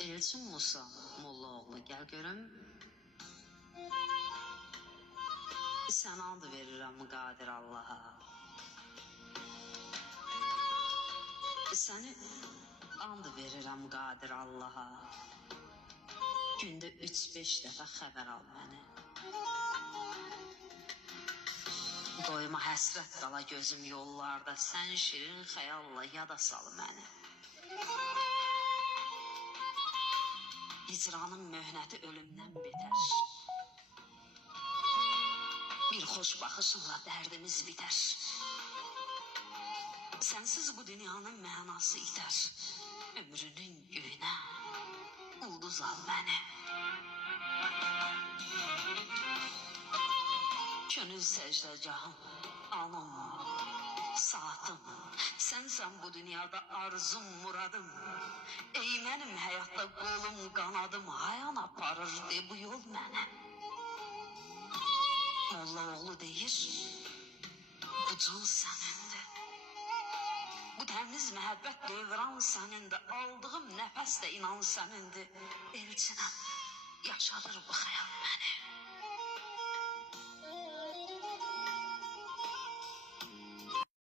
Elçin Musa Mollaoğlu, gəl görüm. Sən and verirəm qadir Allaha. Səni and verirəm qadir Allaha. Gündə 3-5 dəfə xəbər al məni. Doyma həsrət qala gözüm yollarda, sən şirin xəyalla yada sal məni. Hicranın möhnəti ölümdən betər. Bir xoş baxışınla dərdimiz bitər. Sənsiz bu dünyanın mənası itər. Ömrünün göyünə ulduz al məni. Könül səcdəcahım, anım, saatım. Sənsən bu dünyada arzum, muradım. Ey mənim həyatda qolum, qanadım, hayan aparır de bu yol mənə. Mollaoğlu deyir, bu can sənindir. Bu təmiz məhəbbət dövran sənindir. Aldığım nəfəs də inan sənindir. Elçinəm, yaşadır bu xəyal məni.